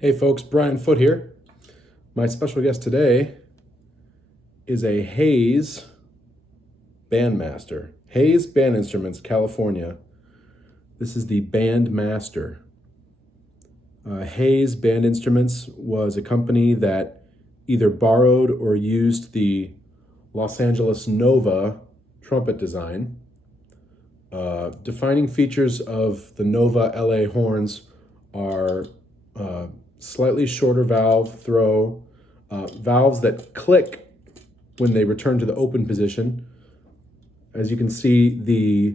Hey folks, Brian Foote here. My special guest today is a Hayes Bandmaster. Hayes Band Instruments, California. This is the Bandmaster. Hayes Band Instruments was a company that either borrowed or used the Los Angeles Nova trumpet design. Defining features of the Nova LA horns are slightly shorter valve throw, valves that click when they return to the open position. As you can see, the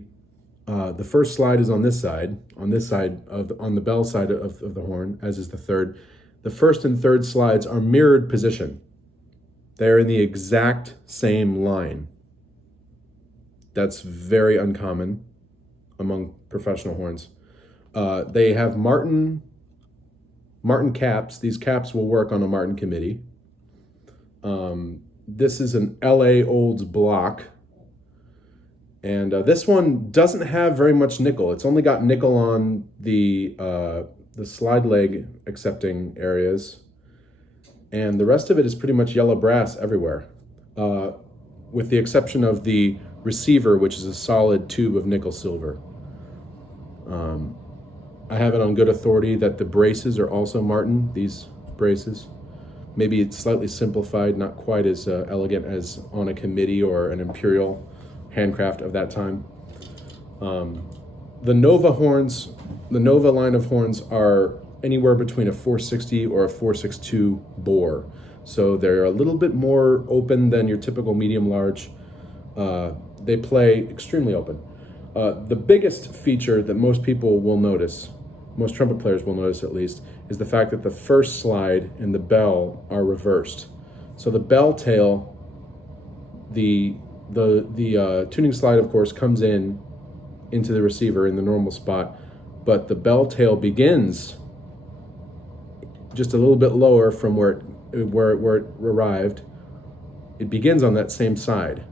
first slide is on this side on the bell side of the horn, as is the third. The first and third slides are mirrored position. They're in the exact same line. That's very uncommon among professional horns. They have Martin caps. These caps will work on a Martin committee. This is an LA Olds block. And this one doesn't have very much nickel. It's only got nickel on the slide leg accepting areas. And the rest of it is pretty much yellow brass everywhere, with the exception of the receiver, which is a solid tube of nickel silver. I have it on good authority that the braces are also Martin, these braces. Maybe it's slightly simplified, not quite as elegant as on a committee or an Imperial handcraft of that time. The Nova horns, the Nova line of horns are anywhere between a 460 or a 462 bore. So they're a little bit more open than your typical medium-large. They play extremely open. The biggest feature that most people will notice, most trumpet players will notice at least, is the fact that the first slide and the bell are reversed. So the bell tail, the tuning slide, of course, comes into the receiver in the normal spot, but the bell tail begins just a little bit lower from where it arrived. It begins on that same side.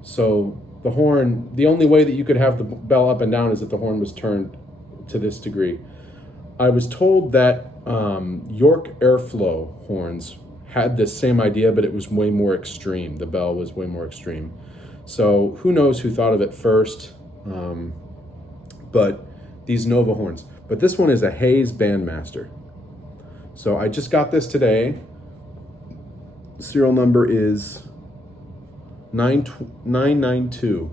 So the horn, the only way that you could have the bell up and down is if the horn was turned to this degree. I was told that York Airflow horns had this same idea, but it was way more extreme. The bell was way more extreme. So who knows who thought of it first, but these Nova horns. But this one is a Hayes Bandmaster. So I just got this today. Serial number is 992.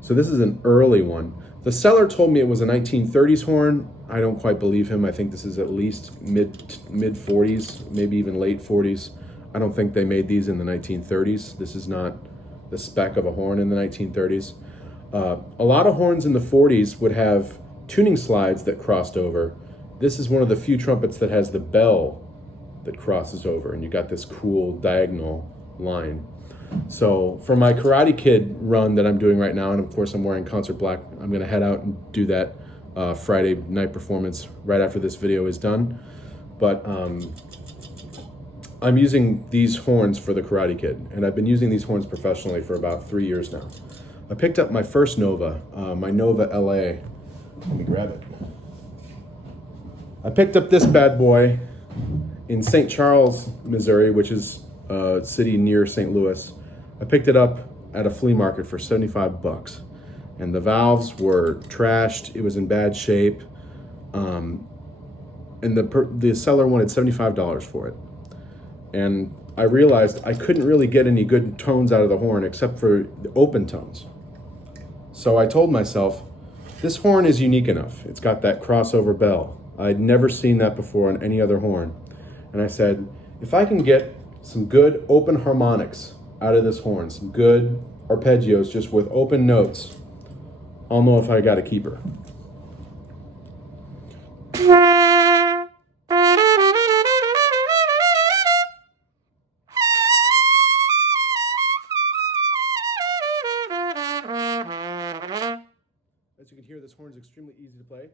So this is an early one. The seller told me it was a 1930s horn. I don't quite believe him. I think this is at least mid 40s, maybe even late 40s. I don't think they made these in the 1930s. This is not the spec of a horn in the 1930s. A lot of horns in the 40s would have tuning slides that crossed over. This is one of the few trumpets that has the bell that crosses over, and you got this cool diagonal line. So for my Karate Kid run that I'm doing right now, and of course I'm wearing concert black, I'm going to head out and do that Friday night performance right after this video is done. But I'm using these horns for the Karate Kid, and I've been using these horns professionally for about 3 years now. I picked up my first Nova, my Nova LA. Let me grab it. I picked up this bad boy in St. Charles, Missouri, which is a city near St. Louis. I picked it up at a flea market for 75 bucks. And the valves were trashed. It was in bad shape. And the seller wanted $75 for it. And I realized I couldn't really get any good tones out of the horn except for the open tones. So I told myself, this horn is unique enough. It's got that crossover bell. I'd never seen that before on any other horn. And I said, if I can get some good open harmonics out of this horn, some good arpeggios just with open notes, I'll know if I got a keeper. As you can hear, this horn is extremely easy to play.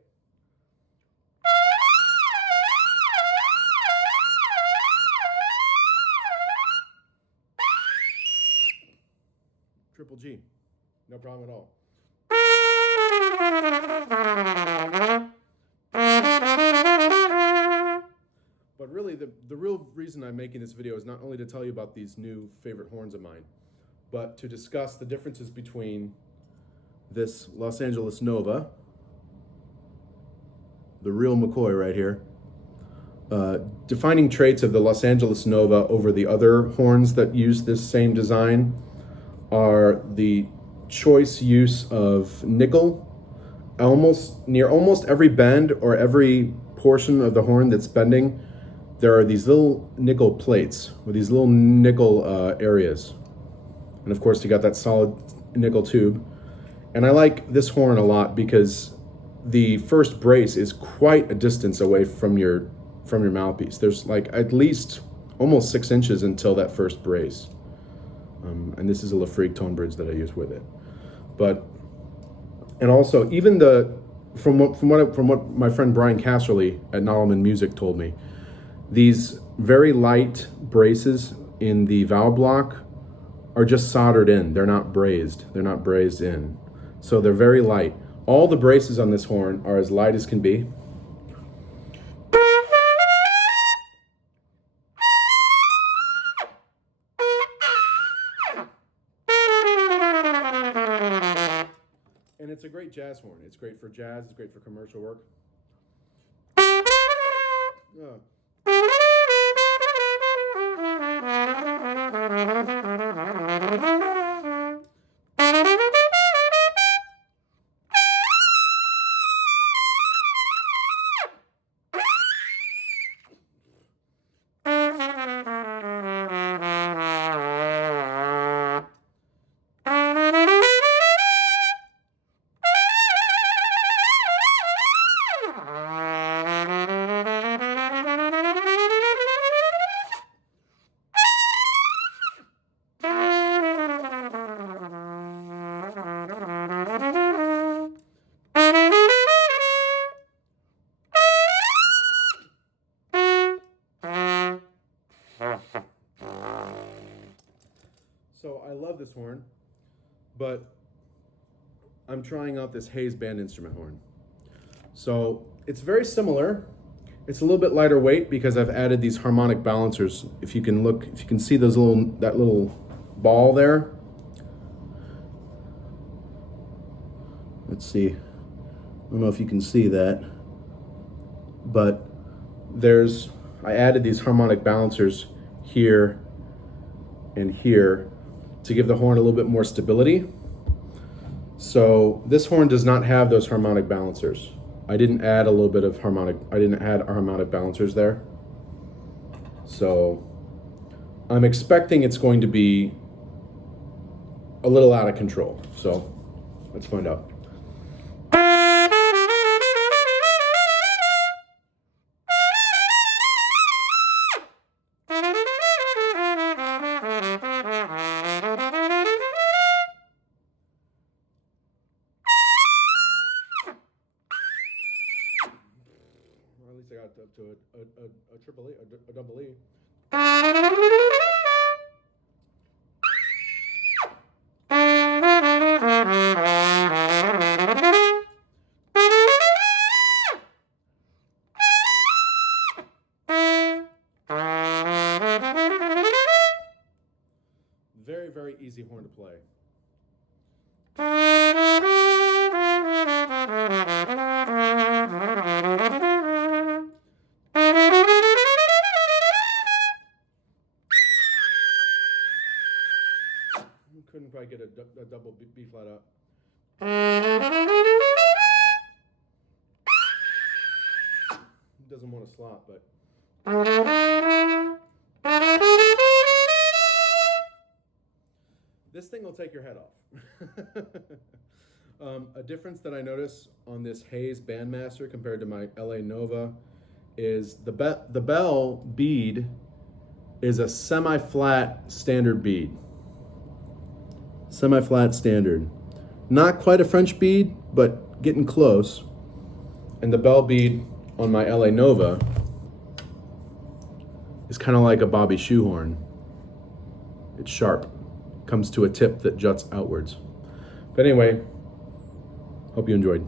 Triple G, no problem at all. the real reason I'm making this video is not only to tell you about these new favorite horns of mine, but to discuss the differences between this Los Angeles Nova, the real McCoy right here, defining traits of the Los Angeles Nova over the other horns that use this same design are the choice use of nickel. Near almost every bend or every portion of the horn that's bending, there are these little nickel plates with these little nickel areas. And of course you got that solid nickel tube. And I like this horn a lot because the first brace is quite a distance away from your mouthpiece. There's like at least almost 6 inches until that first brace. And this is a Lafrique tone bridge that I use with it. And also, even from what my friend Brian Casserly at Nodelman Music told me, these very light braces in the valve block are just soldered in. They're not brazed. They're not brazed in. So they're very light. All the braces on this horn are as light as can be. And it's a great jazz horn. It's great for jazz, it's great for commercial work. So I love this horn, but I'm trying out this Hayes band instrument horn. So it's very similar. It's a little bit lighter weight because I've added these harmonic balancers. If you can see that little ball there. Let's see. I don't know if you can see that, but I added these harmonic balancers here and here to give the horn a little bit more stability. So this horn does not have those harmonic balancers. I didn't add harmonic balancers there. So I'm expecting it's going to be a little out of control. So let's find out. I got up to a triple E, a double E. Very, very easy horn to play. Couldn't probably get a double B flat up. Doesn't want to slop, but. This thing will take your head off. A difference that I notice on this Hayes Bandmaster compared to my LA Nova is the bell bead is a semi-flat standard bead. Semi-flat standard. Not quite a French bead, but getting close. And the bell bead on my LA Nova is kind of like a Bobby shoehorn. It's sharp. Comes to a tip that juts outwards. But anyway, hope you enjoyed.